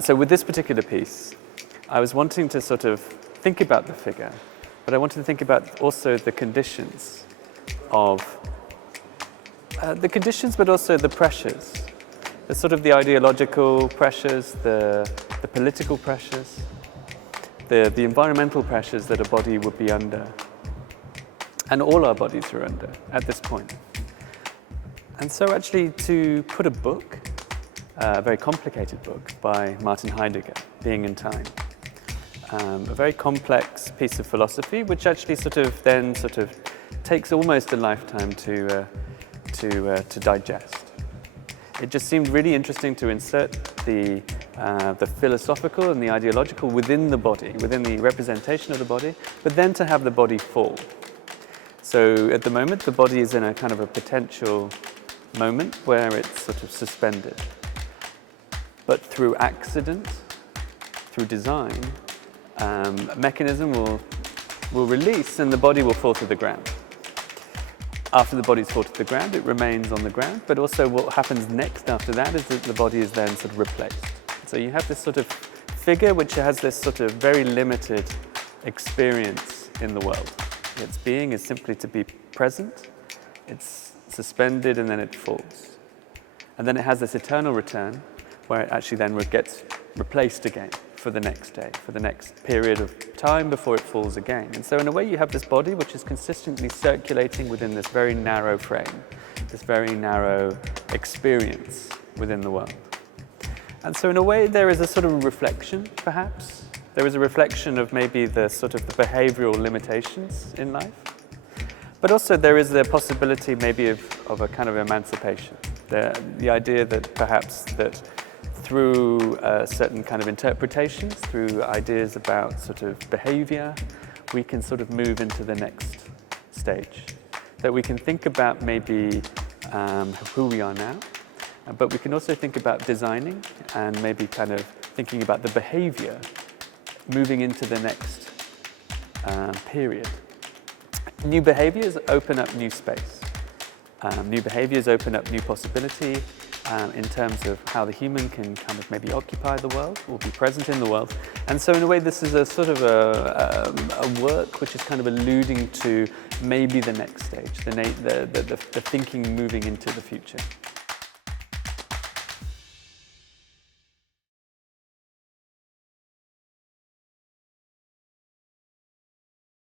So with this particular piece, I was wanting to sort of think about the figure, but I wanted to think about also the conditions of but also the pressures. The sort of the ideological pressures, the political pressures, the environmental pressures that a body would be under, and all our bodies are under at this point. And so actually to put a book, a very complicated book by Martin Heidegger, Being and Time, a very complex piece of philosophy which actually sort of takes almost a lifetime to digest. It just seemed really interesting to insert the philosophical and the ideological within the body, within the representation of the body, but then to have the body fall. So at the moment, the body is in a kind of a potential moment where it's sort of suspended. But through accident, through design, a mechanism will release and the body will fall to the ground. After the body's fall to the ground, it remains on the ground, but also what happens next after that is that the body is then sort of replaced. So you have this sort of figure which has this sort of very limited experience in the world. Its being is simply to be present, it's suspended and then it falls. And then it has this eternal return where it actually then gets replaced again for the next day, for the next period of time before it falls again. And so in a way you have this body which is consistently circulating within this very narrow frame, this very narrow experience within the world. And so in a way there is a sort of reflection, perhaps. There is a reflection of maybe the sort of the behavioral limitations in life. But also there is the possibility maybe of a kind of emancipation. The idea that perhaps that through certain kind of interpretations, through ideas about sort of behavior, we can sort of move into the next stage. That we can think about maybe who we are now, but we can also think about designing and maybe kind of thinking about the behavior moving into the next period. New behaviors open up new space. New behaviors open up new possibility in terms of how the human can kind of maybe occupy the world or be present in the world. And so in a way this is a sort of a work which is kind of alluding to maybe the next stage, the thinking moving into the future.